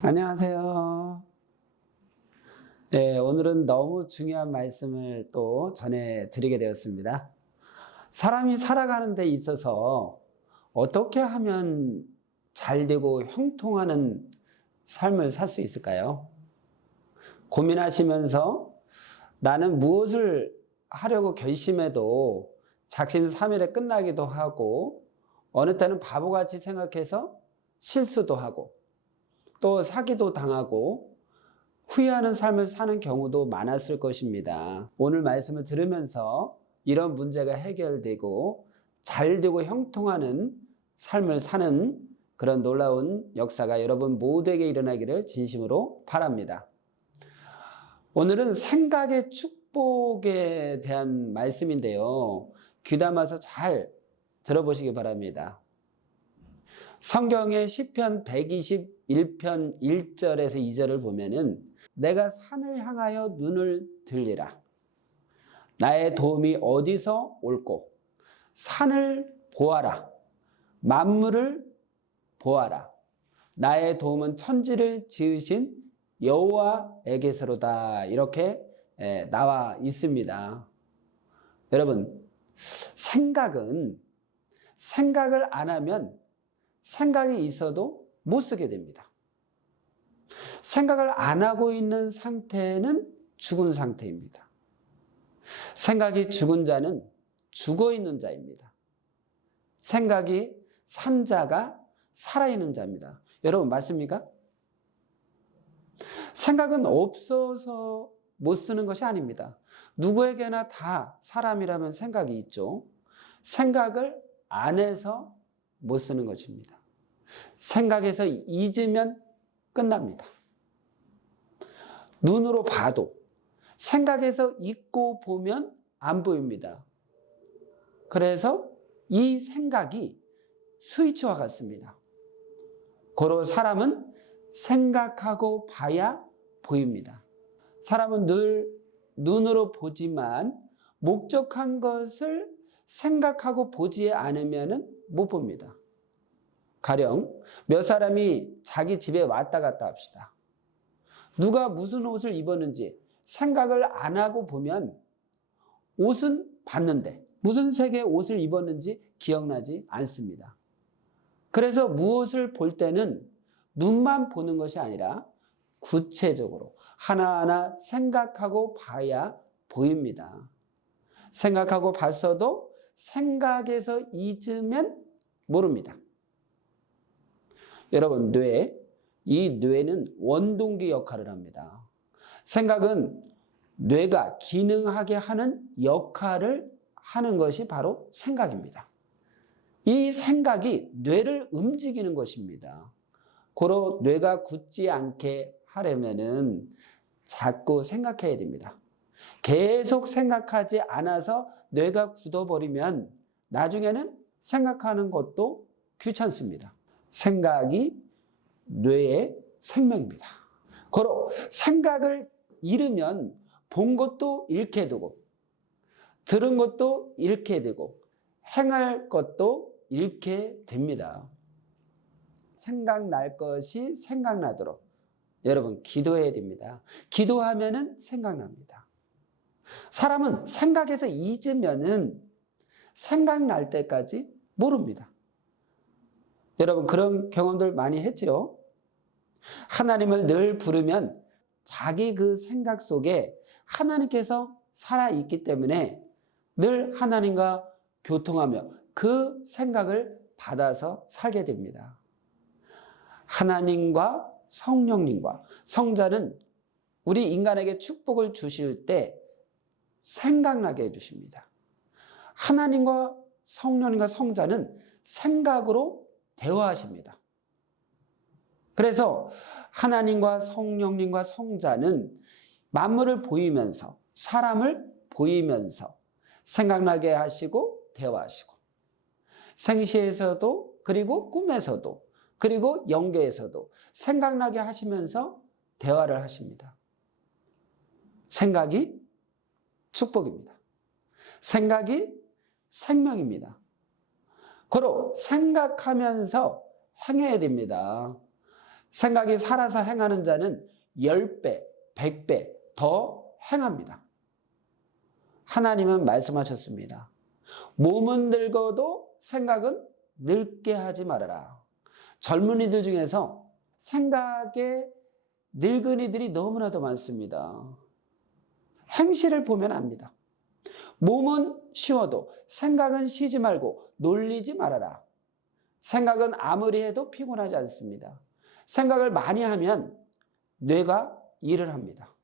안녕하세요. 네, 오늘은 너무 중요한 말씀을 또 전해드리게 되었습니다. 사람이 살아가는 데 있어서 어떻게 하면 잘 되고 형통하는 삶을 살 수 있을까요? 고민하시면서 나는 무엇을 하려고 결심해도 작심삼일에 끝나기도 하고 어느 때는 바보같이 생각해서 실수도 하고 또 사기도 당하고 후회하는 삶을 사는 경우도 많았을 것입니다. 오늘 말씀을 들으면서 이런 문제가 해결되고 잘되고 형통하는 삶을 사는 그런 놀라운 역사가 여러분 모두에게 일어나기를 진심으로 바랍니다. 오늘은 생각의 축복에 대한 말씀인데요. 귀담아서 잘 들어보시기 바랍니다. 성경의 시편 121편 1절에서 2절을 보면은 내가 산을 향하여 눈을 들리라. 나의 도움이 어디서 올꼬? 산을 보아라. 만물을 보아라. 나의 도움은 천지를 지으신 여호와에게서로다. 이렇게 나와 있습니다. 여러분, 생각을 안 하면 생각이 있어도 못 쓰게 됩니다. 생각을 안 하고 있는 상태는 죽은 상태입니다. 생각이 죽은 자는 죽어 있는 자입니다. 생각이 산 자가 살아있는 자입니다. 여러분 맞습니까? 생각은 없어서 못 쓰는 것이 아닙니다. 누구에게나 다 사람이라면 생각이 있죠. 생각을 안 해서 못 쓰는 것입니다. 생각에서 잊으면 끝납니다. 눈으로 봐도 생각에서 잊고 보면 안 보입니다. 그래서 이 생각이 스위치와 같습니다. 고로 사람은 생각하고 봐야 보입니다. 사람은 늘 눈으로 보지만 목적한 것을 생각하고 보지 않으면 못 봅니다. 가령 몇 사람이 자기 집에 왔다 갔다 합시다. 누가 무슨 옷을 입었는지 생각을 안 하고 보면 옷은 봤는데 무슨 색의 옷을 입었는지 기억나지 않습니다. 그래서 무엇을 볼 때는 눈만 보는 것이 아니라 구체적으로 하나하나 생각하고 봐야 보입니다. 생각하고 봤어도 생각에서 잊으면 모릅니다. 여러분, 이 뇌는 원동기 역할을 합니다. 생각은 뇌가 기능하게 하는 역할을 하는 것이 바로 생각입니다. 이 생각이 뇌를 움직이는 것입니다. 고로 뇌가 굳지 않게 하려면은 자꾸 생각해야 됩니다. 계속 생각하지 않아서 뇌가 굳어버리면 나중에는 생각하는 것도 귀찮습니다. 생각이 뇌의 생명입니다. 고로 생각을 잃으면 본 것도 잃게 되고 들은 것도 잃게 되고 행할 것도 잃게 됩니다. 생각날 것이 생각나도록 여러분 기도해야 됩니다. 기도하면은 생각납니다. 사람은 생각에서 잊으면은 생각날 때까지 모릅니다. 여러분 그런 경험들 많이 했죠? 하나님을 늘 부르면 자기 그 생각 속에 하나님께서 살아있기 때문에 늘 하나님과 교통하며 그 생각을 받아서 살게 됩니다. 하나님과 성령님과 성자는 우리 인간에게 축복을 주실 때 생각나게 해주십니다. 하나님과 성령님과 성자는 생각으로 대화하십니다. 그래서 하나님과 성령님과 성자는 만물을 보이면서 사람을 보이면서 생각나게 하시고 대화하시고 생시에서도 그리고 꿈에서도 그리고 영계에서도 생각나게 하시면서 대화를 하십니다. 생각이 축복입니다. 생각이 생명입니다. 고로 생각하면서 행해야 됩니다. 생각이 살아서 행하는 자는 10배, 100배 더 행합니다. 하나님은 말씀하셨습니다. 몸은 늙어도 생각은 늙게 하지 말아라. 젊은이들 중에서 생각에 늙은이들이 너무나도 많습니다. 행실을 보면 압니다. 몸은 쉬어도 생각은 쉬지 말고 놀리지 말아라. 생각은 아무리 해도 피곤하지 않습니다. 생각을 많이 하면 뇌가 일을 합니다.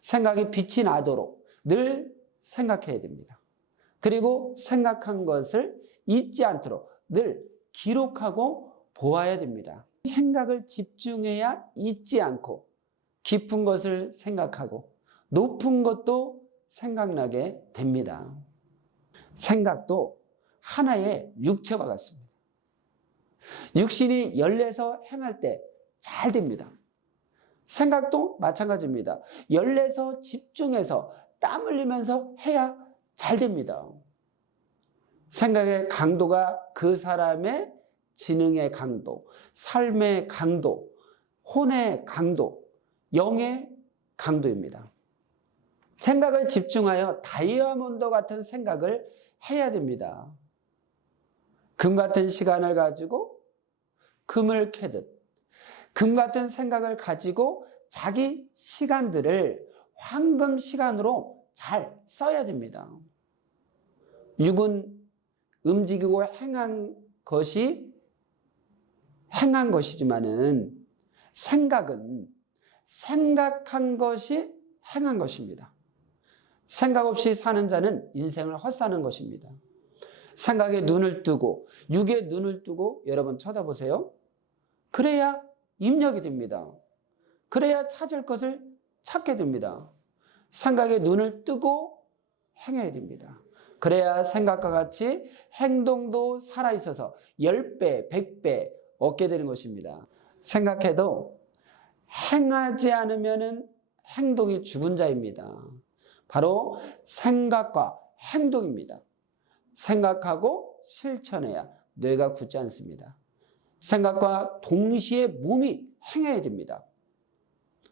생각이 빛이 나도록 늘 생각해야 됩니다. 그리고 생각한 것을 잊지 않도록 늘 기록하고 보아야 됩니다. 생각을 집중해야 잊지 않고 깊은 것을 생각하고 높은 것도 생각나게 됩니다. 생각도 하나의 육체와 같습니다. 육신이 열내서 행할 때 잘 됩니다. 생각도 마찬가지입니다. 열내서 집중해서 땀 흘리면서 해야 잘 됩니다. 생각의 강도가 그 사람의 지능의 강도, 삶의 강도, 혼의 강도, 영의 강도입니다. 생각을 집중하여 다이아몬드 같은 생각을 해야 됩니다. 금 같은 시간을 가지고 금을 캐듯 금 같은 생각을 가지고 자기 시간들을 황금 시간으로 잘 써야 됩니다. 육은 움직이고 행한 것이지만은 생각은 생각한 것이 행한 것입니다. 생각 없이 사는 자는 인생을 헛사는 것입니다. 생각에 눈을 뜨고 육에 눈을 뜨고 여러분 쳐다보세요. 그래야 입력이 됩니다. 그래야 찾을 것을 찾게 됩니다. 생각에 눈을 뜨고 행해야 됩니다. 그래야 생각과 같이 행동도 살아있어서 10배, 100배 얻게 되는 것입니다. 생각해도 행하지 않으면 행동이 죽은 자입니다. 바로 생각과 행동입니다. 생각하고 실천해야 뇌가 굳지 않습니다. 생각과 동시에 몸이 행해야 됩니다.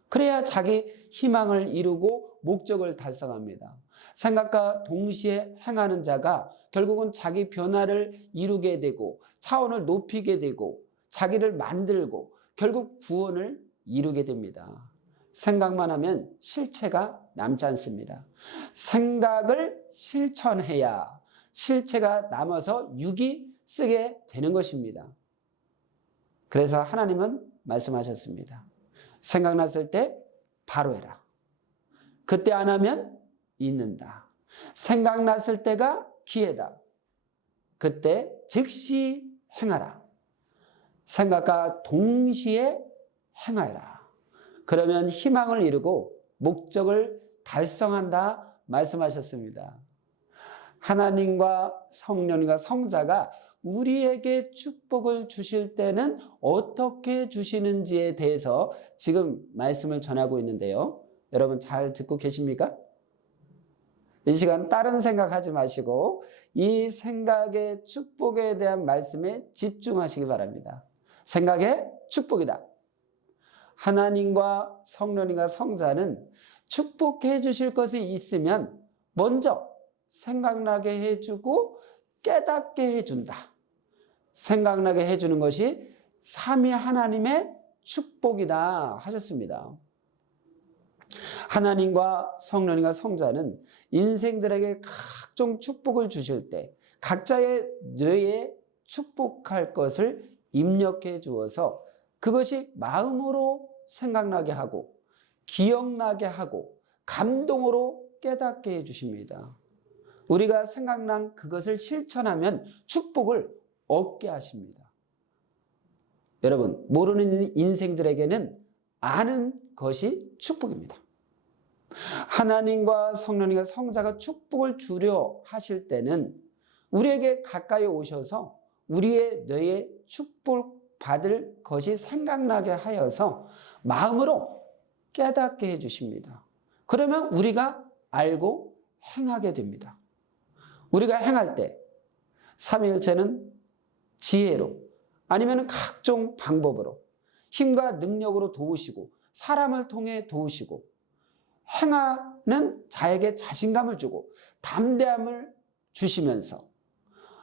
그래야 자기 희망을 이루고 목적을 달성합니다. 생각과 동시에 행하는 자가 결국은 자기 변화를 이루게 되고 차원을 높이게 되고 자기를 만들고 결국 구원을 이루게 됩니다. 생각만 하면 실체가 남지 않습니다. 생각을 실천해야 실체가 남아서 육이 쓰게 되는 것입니다. 그래서 하나님은 말씀하셨습니다. 생각났을 때 바로 해라. 그때 안 하면 잊는다. 생각났을 때가 기회다. 그때 즉시 행하라. 생각과 동시에 행하여라. 그러면 희망을 이루고 목적을 달성한다 말씀하셨습니다. 하나님과 성령과 성자가 우리에게 축복을 주실 때는 어떻게 주시는지에 대해서 지금 말씀을 전하고 있는데요. 여러분 잘 듣고 계십니까? 이 시간 다른 생각하지 마시고 이 생각의 축복에 대한 말씀에 집중하시기 바랍니다. 생각의 축복이다. 하나님과 성령과 성자는 축복해 주실 것이 있으면 먼저 생각나게 해주고 깨닫게 해준다. 생각나게 해주는 것이 삼위 하나님의 축복이다 하셨습니다. 하나님과 성령과 성자는 인생들에게 각종 축복을 주실 때 각자의 뇌에 축복할 것을 입력해 주어서 그것이 마음으로 생각나게 하고 기억나게 하고 감동으로 깨닫게 해 주십니다. 우리가 생각난 그것을 실천하면 축복을 얻게 하십니다. 여러분, 모르는 인생들에게는 아는 것이 축복입니다. 하나님과 성령과 성자가 축복을 주려 하실 때는 우리에게 가까이 오셔서 우리의 뇌에 축복 받을 것이 생각나게 하여서 마음으로 깨닫게 해주십니다. 그러면 우리가 알고 행하게 됩니다. 우리가 행할 때 삼위일체는 지혜로 아니면 각종 방법으로 힘과 능력으로 도우시고 사람을 통해 도우시고 행하는 자에게 자신감을 주고 담대함을 주시면서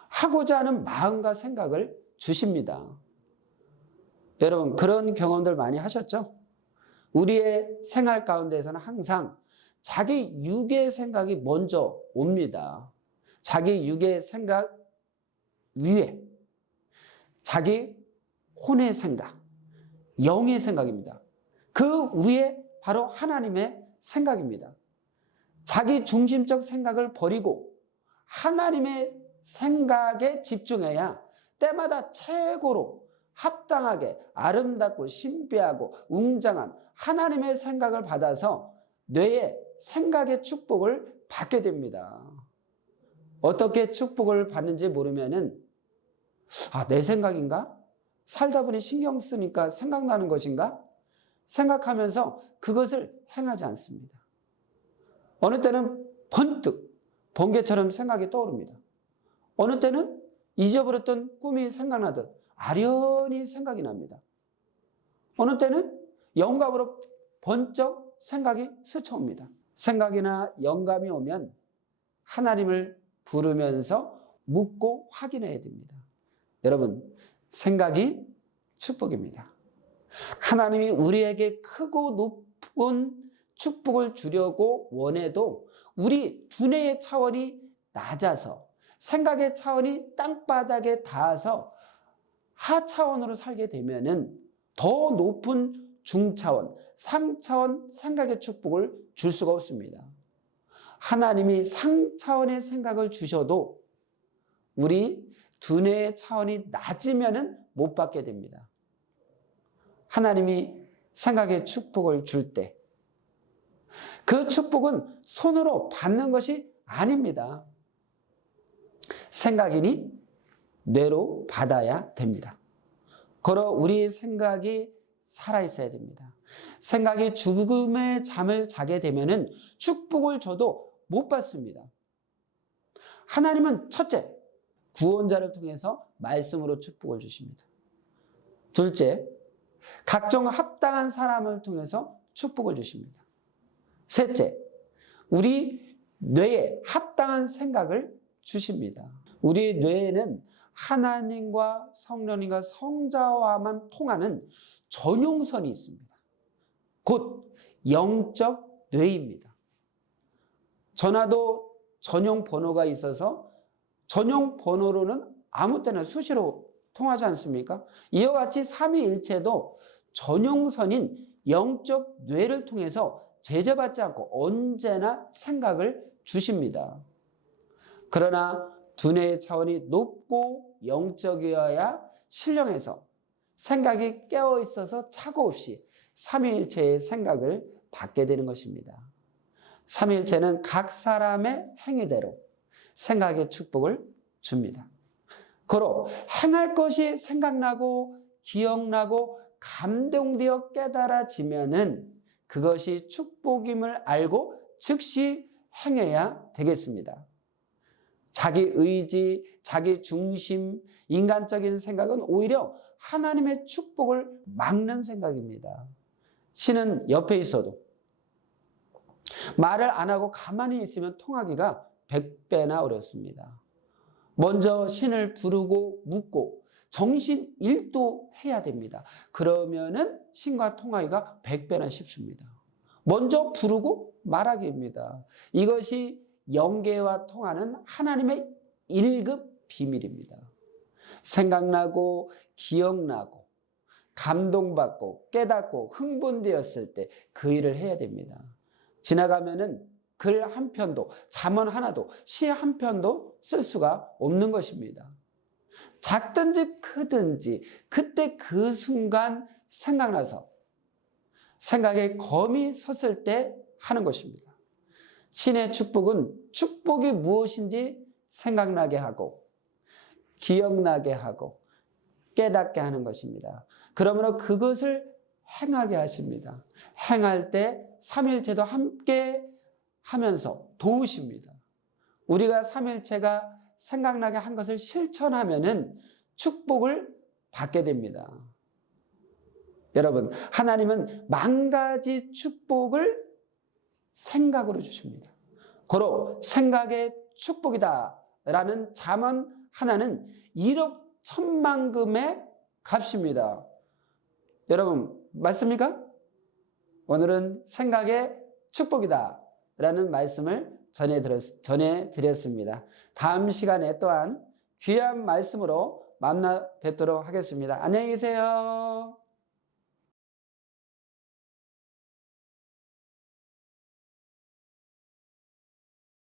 하고자 하는 마음과 생각을 주십니다. 여러분 그런 경험들 많이 하셨죠? 우리의 생활 가운데에서는 항상 자기 육의 생각이 먼저 옵니다. 자기 육의 생각 위에 자기 혼의 생각, 영의 생각입니다. 그 위에 바로 하나님의 생각입니다. 자기 중심적 생각을 버리고 하나님의 생각에 집중해야 때마다 최고로 합당하게 아름답고 신비하고 웅장한 하나님의 생각을 받아서 뇌의 생각의 축복을 받게 됩니다. 어떻게 축복을 받는지 모르면은 내 생각인가? 살다 보니 신경 쓰니까 생각나는 것인가? 생각하면서 그것을 행하지 않습니다. 어느 때는 번뜩 번개처럼 생각이 떠오릅니다. 어느 때는 잊어버렸던 꿈이 생각나듯 아련히 생각이 납니다. 어느 때는 영감으로 번쩍 생각이 스쳐옵니다. 생각이나 영감이 오면 하나님을 부르면서 묻고 확인해야 됩니다. 여러분, 생각이 축복입니다. 하나님이 우리에게 크고 높은 축복을 주려고 원해도 우리 두뇌의 차원이 낮아서 생각의 차원이 땅바닥에 닿아서 하차원으로 살게 되면은 더 높은 중차원, 상차원 생각의 축복을 줄 수가 없습니다. 하나님이 상차원의 생각을 주셔도 우리 두뇌의 차원이 낮으면은 못 받게 됩니다. 하나님이 생각의 축복을 줄 때 그 축복은 손으로 받는 것이 아닙니다. 생각이니 뇌로 받아야 됩니다. 걸어 우리 생각이 살아있어야 됩니다. 생각이 죽음의 잠을 자게 되면은 축복을 줘도 못 받습니다. 하나님은 첫째, 구원자를 통해서 말씀으로 축복을 주십니다. 둘째, 각종 합당한 사람을 통해서 축복을 주십니다. 셋째, 우리 뇌에 합당한 생각을 주십니다. 우리 뇌에는 하나님과 성령님과 성자와만 통하는 전용선이 있습니다. 곧 영적 뇌입니다. 전화도 전용 번호가 있어서 전용 번호로는 아무 때나 수시로 통하지 않습니까? 이와 같이 삼위일체도 전용선인 영적 뇌를 통해서 제재받지 않고 언제나 생각을 주십니다. 그러나 두뇌의 차원이 높고 영적이어야 신령해서 생각이 깨어 있어서 착오 없이 삼위일체의 생각을 받게 되는 것입니다. 삼위일체는 각 사람의 행위대로 생각의 축복을 줍니다. 고로 행할 것이 생각나고 기억나고 감동되어 깨달아지면은 그것이 축복임을 알고 즉시 행해야 되겠습니다. 자기 의지, 자기 중심, 인간적인 생각은 오히려 하나님의 축복을 막는 생각입니다. 신은 옆에 있어도 말을 안 하고 가만히 있으면 통하기가 100배나 어렵습니다. 먼저 신을 부르고 묻고 정신 일도 해야 됩니다. 그러면은 신과 통하기가 100배나 쉽습니다. 먼저 부르고 말하기입니다. 이것이 영계와 통하는 하나님의 1급 비밀입니다. 생각나고 기억나고 감동받고 깨닫고 흥분되었을 때 그 일을 해야 됩니다. 지나가면은 글 한 편도 잠언 하나도 시 한 편도 쓸 수가 없는 것입니다. 작든지 크든지 그때 그 순간 생각나서 생각에 검이 섰을 때 하는 것입니다. 신의 축복은 축복이 무엇인지 생각나게 하고 기억나게 하고 깨닫게 하는 것입니다. 그러므로 그것을 행하게 하십니다. 행할 때 삼위일체도 함께 하면서 도우십니다. 우리가 삼위일체가 생각나게 한 것을 실천하면은 축복을 받게 됩니다. 여러분, 하나님은 만 가지 축복을 생각으로 주십니다. 고로 생각의 축복이다 라는 잠언 하나는 1억 1천만금의 값입니다. 여러분, 맞습니까? 오늘은 생각의 축복이다 라는 말씀을 전해드렸습니다. 다음 시간에 또한 귀한 말씀으로 만나 뵙도록 하겠습니다. 안녕히 계세요.